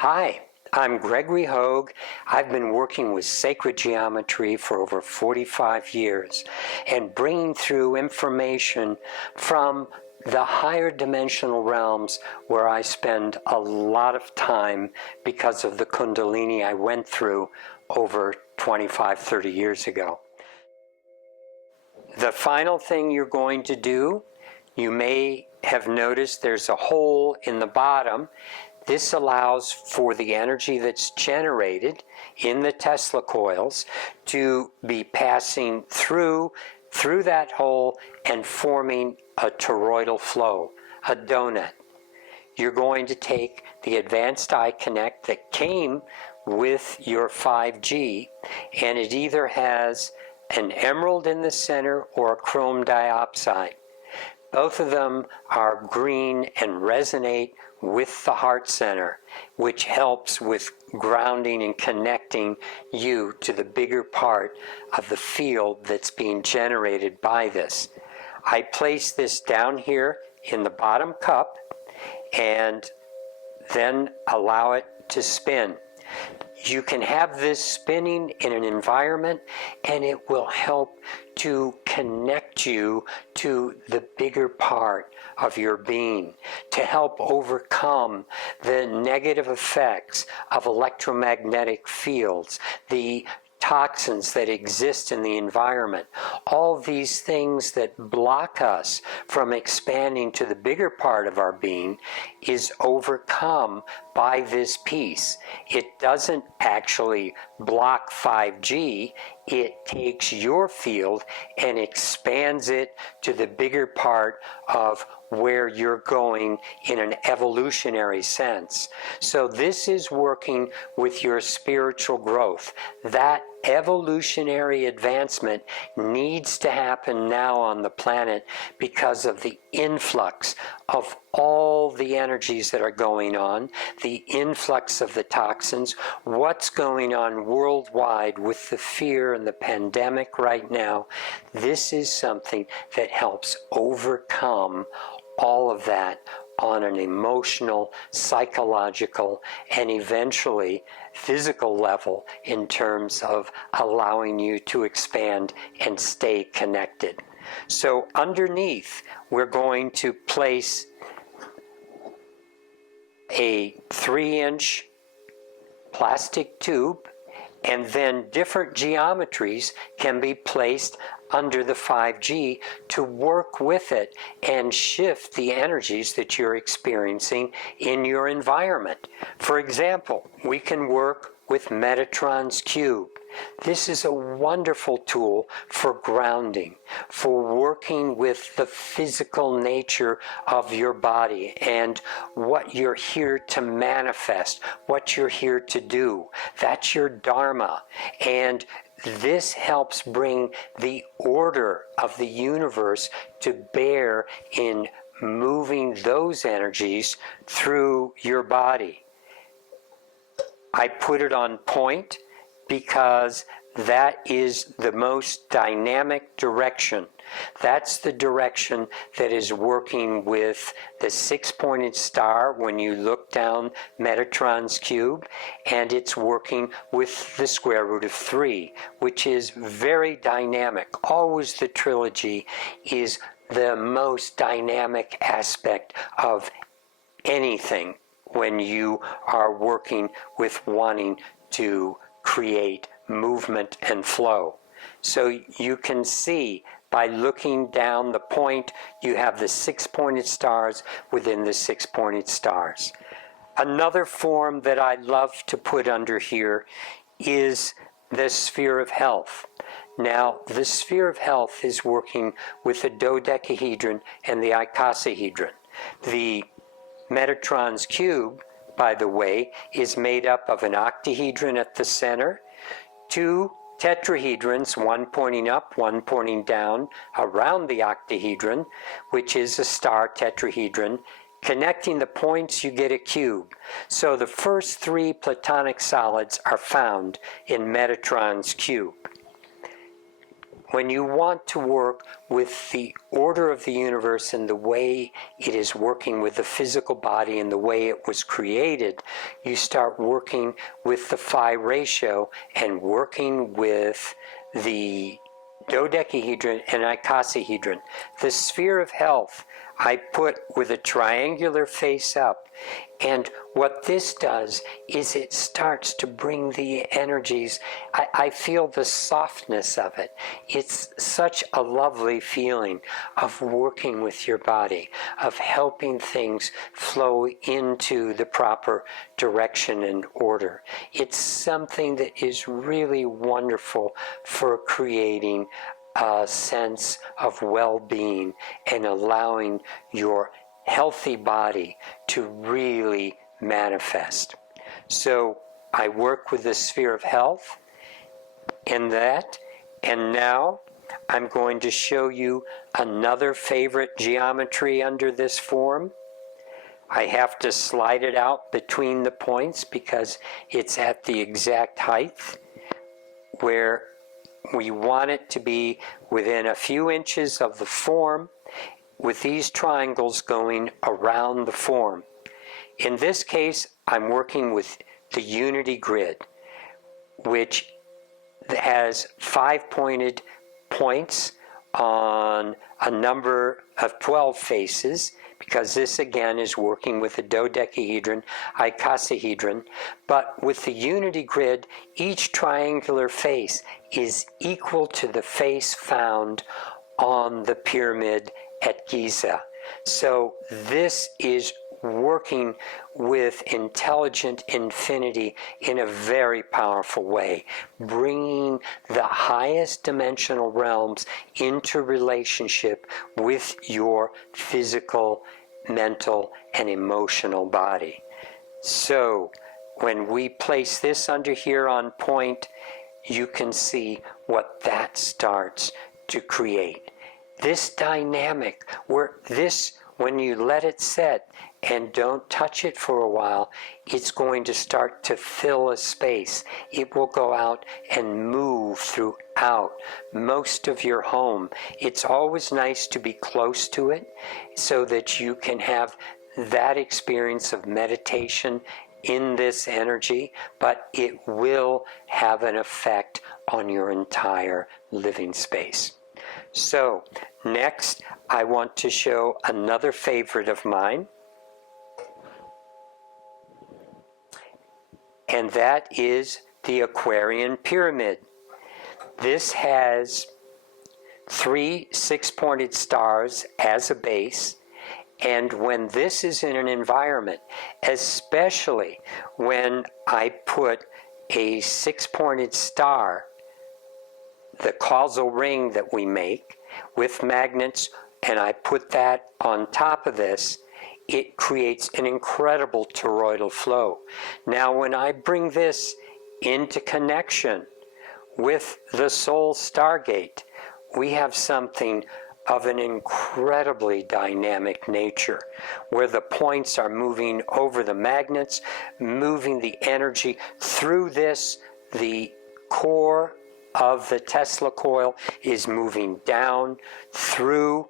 Hi, I'm Gregory Hoag. I've been working with sacred geometry for over 45 years and bringing through information from the higher dimensional realms where I spend a lot of time because of the Kundalini I went through over 25, 30 years ago. The final thing you're going to do, you may have noticed there's a hole in the bottom. This allows for the energy that's generated in the Tesla coils to be passing through that hole and forming a toroidal flow, a donut. You're going to take the advanced eye connect that came with your 5G, and it either has an emerald in the center or a chrome diopside. Both of them are green and resonate with the heart center, which helps with grounding and connecting you to the bigger part of the field that's being generated by this. I place this down here in the bottom cup and then allow it to spin. You can have this spinning in an environment and it will help to connect you to the bigger part of your being, to help overcome the negative effects of electromagnetic fields, the toxins that exist in the environment, all these things that block us from expanding to the bigger part of our being is overcome by this piece. It doesn't actually block 5G, it takes your field and expands it to the bigger part of where you're going in an evolutionary sense. So this is working with your spiritual growth. That evolutionary advancement needs to happen now on the planet because of the influx of all the energies that are going on, the influx of the toxins, what's going on worldwide with the fear and the pandemic right now. This is something that helps overcome all of that on an emotional, psychological, and eventually physical level in terms of allowing you to expand and stay connected. So underneath, we're going to place a 3-inch plastic tube, and then different geometries can be placed under the 5G to work with it and shift the energies that you're experiencing in your environment. For example, we can work with Metatron's cube. This is a wonderful tool for grounding, for working with the physical nature of your body and what you're here to manifest, what you're here to do. That's your dharma. And this helps bring the order of the universe to bear in moving those energies through your body. I put it on point because that is the most dynamic direction. That's the direction that is working with the 6-pointed star when you look down Metatron's cube, and it's working with the square root of 3, which is very dynamic. Always the trilogy is the most dynamic aspect of anything when you are working with wanting to create movement and flow. So you can see by looking down the point, you have the 6-pointed stars within the 6-pointed stars. Another form that I love to put under here is the sphere of health. Now, the sphere of health is working with the dodecahedron and the icosahedron. The Metatron's cube, by the way, is made up of an octahedron at the center, 2 tetrahedrons, one pointing up, one pointing down, around the octahedron, which is a star tetrahedron. Connecting the points, you get a cube. So the first 3 platonic solids are found in Metatron's cube. when you want to work with the order of the universe and the way it is working with the physical body and the way it was created, you start working with the phi ratio and working with the dodecahedron and icosahedron. The sphere of health I put with a triangular face up, and what this does is it starts to bring the energies. I feel the softness of it. It's such a lovely feeling of working with your body, of helping things flow into the proper direction and order. It's something that is really wonderful for creating a sense of well-being and allowing your healthy body to really manifest. So I work with the sphere of health in that, and now I'm going to show you another favorite geometry under this form. I have to slide it out between the points because it's at the exact height where we want it to be within a few inches of the form, with these triangles going around the form. In this case, I'm working with the unity grid, which has 5 pointed points on a number of 12 faces, because this again is working with the dodecahedron, icosahedron. But with the unity grid, each triangular face is equal to the face found on the pyramid at Giza. So this is working with intelligent infinity in a very powerful way, bringing the highest dimensional realms into relationship with your physical, mental, and emotional body. So when we place this under here on point, you can see what that starts to create. This dynamic, when you let it set and don't touch it for a while, it's going to start to fill a space. It will go out and move throughout most of your home. It's always nice to be close to it so that you can have that experience of meditation in this energy, but it will have an effect on your entire living space. So next, I want to show another favorite of mine, and that is the Aquarian pyramid. This has 3 6-pointed stars as a base, and when this is in an environment, especially when I put a 6-pointed star, the causal ring that we make with magnets, and I put that on top of this, it creates an incredible toroidal flow. Now when I bring this into connection with the soul stargate, we have something of an incredibly dynamic nature, where the points are moving over the magnets, moving the energy through this. The core of the Tesla coil is moving down through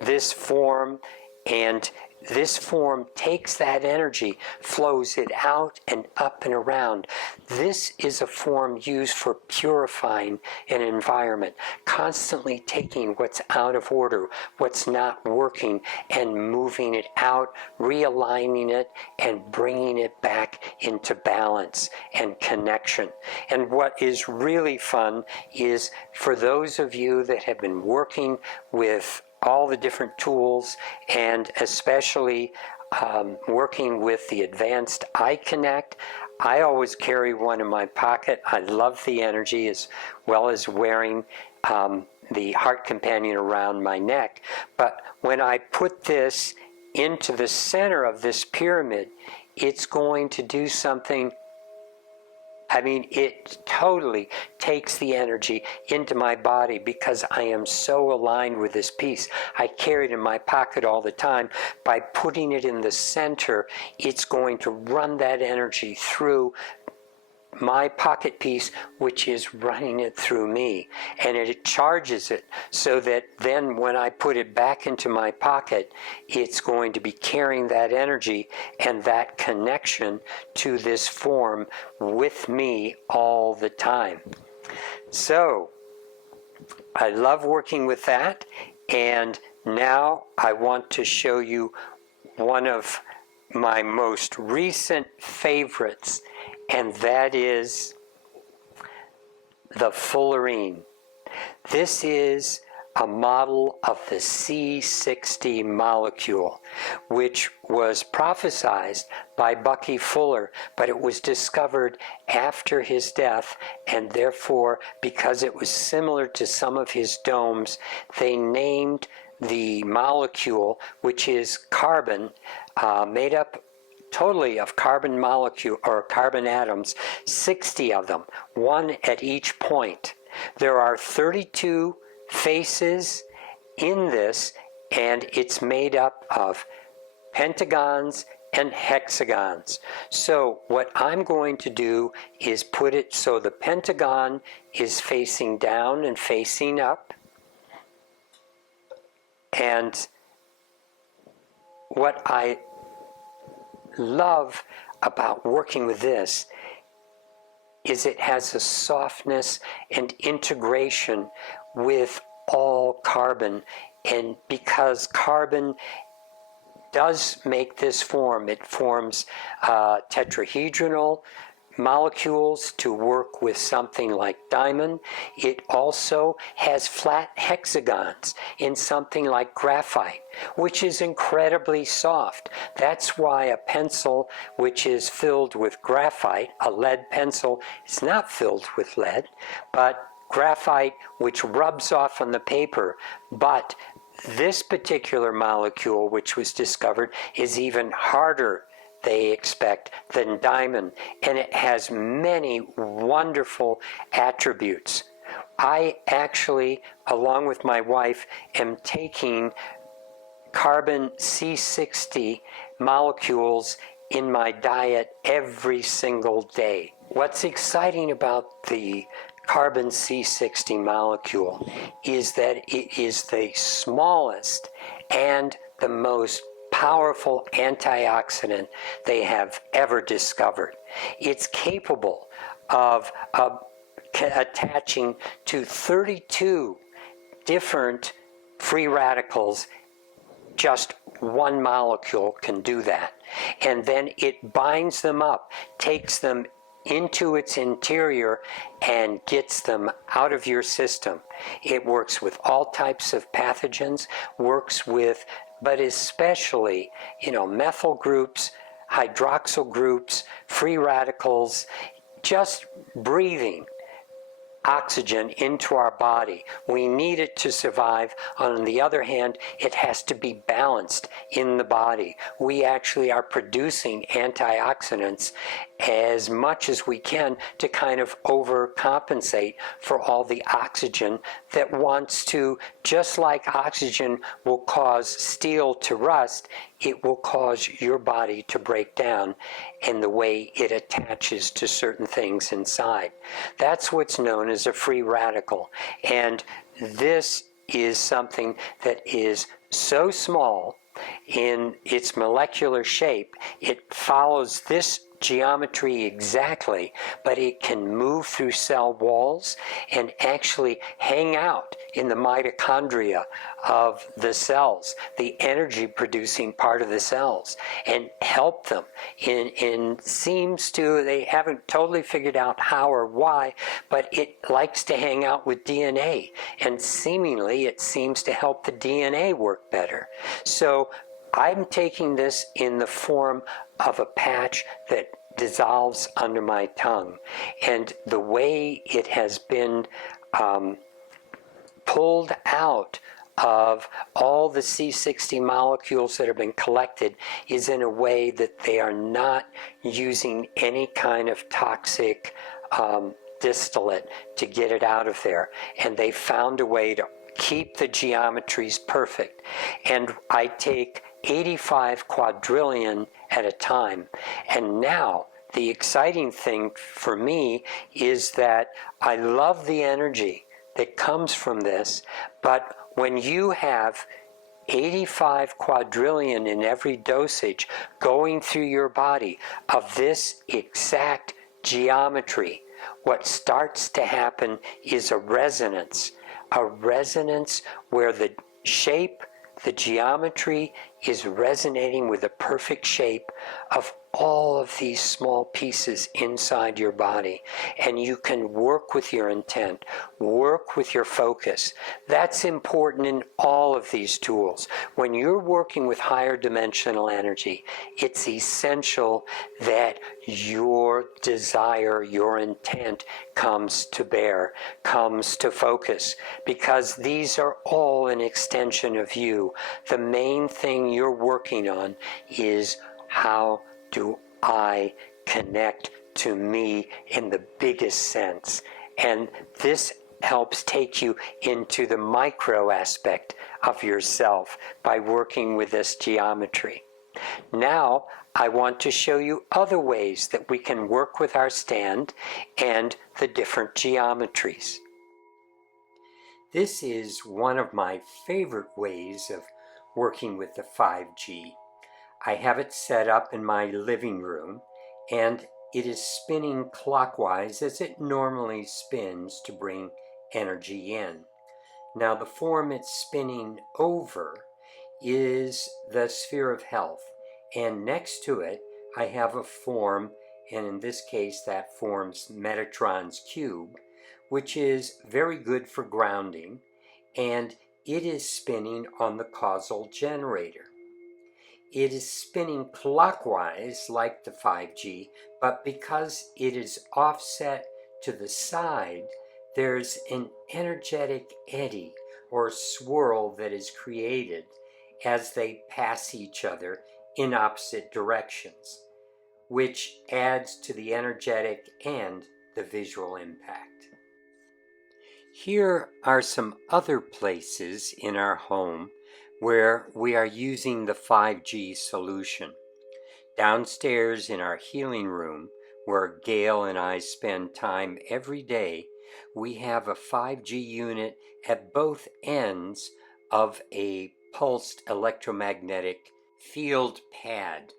this form, and this form takes that energy, flows it out and up and around. This is a form used for purifying an environment, constantly taking what's out of order, what's not working, and moving it out, realigning it, and bringing it back into balance and connection. And what is really fun is, for those of you that have been working with all the different tools, and especially working with the advanced iConnect, I always carry one in my pocket. I love the energy, as well as wearing the heart companion around my neck. But when I put this into the center of this pyramid, it's going to do something. I mean, it totally takes the energy into my body because I am so aligned with this piece. I carry it in my pocket all the time. By putting it in the center, it's going to run that energy through my pocket piece, which is running it through me, and it charges it so that then when I put it back into my pocket, it's going to be carrying that energy and that connection to this form with me all the time. So I love working with that, and now I want to show you one of my most recent favorites, and that is the fullerene. This is a model of the C60 molecule, which was prophesized by Bucky Fuller, but it was discovered after his death, and therefore, because it was similar to some of his domes, they named the molecule, which is carbon, made up totally of carbon molecule or carbon atoms, 60 of them, one at each point. There are 32 faces in this, and it's made up of pentagons and hexagons. So what I'm going to do is put it so the pentagon is facing down and facing up. And what I love about working with this is it has a softness and integration with all carbon, and because carbon does make this form, it forms tetrahedral molecules to work with something like diamond. It also has flat hexagons in something like graphite, which is incredibly soft. That's why a pencil which is filled with graphite, a lead pencil, is not filled with lead, but graphite, which rubs off on the paper. But this particular molecule, which was discovered, is even harder, they expect, than diamond, and it has many wonderful attributes. I actually, along with my wife, am taking carbon C60 molecules in my diet every single day. What's exciting about the carbon C60 molecule is that it is the smallest and the most powerful antioxidant they have ever discovered. It's capable of attaching to 32 different free radicals. Just one molecule can do that. And then it binds them up, takes them into its interior, and gets them out of your system. It works with all types of pathogens, works with, but especially, methyl groups, hydroxyl groups, free radicals. Just breathing oxygen into our body. We need it to survive. On the other hand, it has to be balanced in the body. We actually are producing antioxidants as much as we can to kind of overcompensate for all the oxygen that wants to, just like oxygen will cause steel to rust, it will cause your body to break down in the way it attaches to certain things inside. That's what's known as a free radical. And this is something that is so small in its molecular shape, it follows this geometry exactly, but it can move through cell walls and actually hang out in the mitochondria of the cells, the energy producing part of the cells, and help them in seems to, they haven't totally figured out how or why, but it likes to hang out with DNA, and seemingly it seems to help the DNA work better. So I'm taking this in the form of a patch that dissolves under my tongue, and the way it has been pulled out of all the C60 molecules that have been collected is in a way that they are not using any kind of toxic distillate to get it out of there, and they found a way to keep the geometries perfect. And I take 85 quadrillion at a time, and now the exciting thing for me is that I love the energy that comes from this, but when you have 85 quadrillion in every dosage going through your body of this exact geometry, what starts to happen is a resonance where the shape, the geometry is resonating with the perfect shape of all of these small pieces inside your body. And you can work with your intent, work with your focus. That's important in all of these tools. When you're working with higher dimensional energy, it's essential that your desire, your intent comes to bear, comes to focus, because these are all an extension of you. The main thing you're working on is how do I connect to me in the biggest sense? And this helps take you into the micro aspect of yourself by working with this geometry. Now, I want to show you other ways that we can work with our stand and the different geometries. This is one of my favorite ways of working with the 5G. I have it set up in my living room, and it is spinning clockwise as it normally spins to bring energy in. Now, the form it's spinning over is the sphere of health, and next to it I have a form, and in this case that form's Metatron's cube, which is very good for grounding, and it is spinning on the causal generator. It is spinning clockwise like the 5G, but because it is offset to the side, there's an energetic eddy or swirl that is created as they pass each other in opposite directions, which adds to the energetic and the visual impact. Here are some other places in our home where we are using the 5G solution. Downstairs in our healing room, where Gail and I spend time every day, we have a 5G unit at both ends of a pulsed electromagnetic field pad.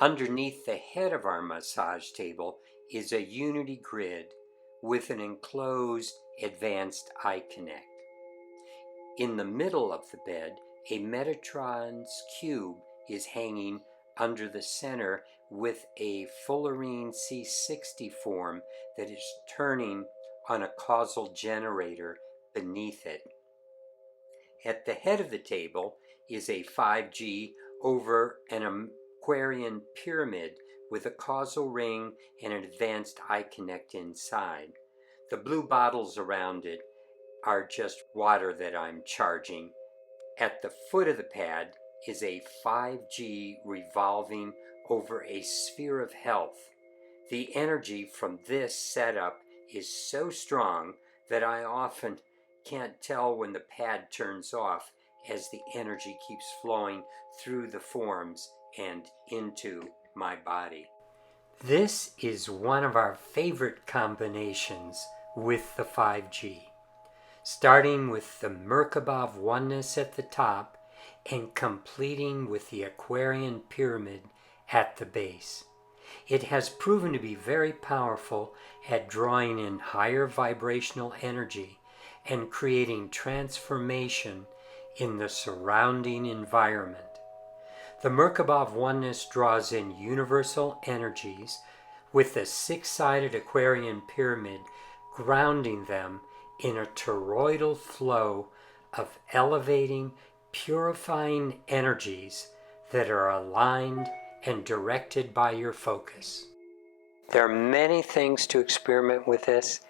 Underneath the head of our massage table is a unity grid with an enclosed advanced eye connect. In the middle of the bed, a Metatron's cube is hanging under the center with a fullerene C60 form that is turning on a causal generator beneath it. At the head of the table is a 5G over an Aquarian pyramid with a causal ring and an advanced eye connect inside. The blue bottles around it are just water that I'm charging. At the foot of the pad is a 5G revolving over a sphere of health. The energy from this setup is so strong that I often can't tell when the pad turns off, as the energy keeps flowing through the forms and into my body. This is one of our favorite combinations with the 5G, starting with the Merkabah oneness at the top and completing with the Aquarian pyramid at the base. It has proven to be very powerful at drawing in higher vibrational energy and creating transformation in the surrounding environment. The Merkabah oneness draws in universal energies with the six-sided Aquarian pyramid grounding them in a toroidal flow of elevating, purifying energies that are aligned and directed by your focus. There are many things to experiment with this,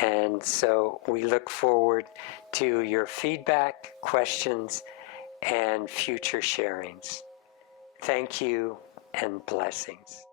and so we look forward to your feedback, questions, and future sharings. Thank you and blessings.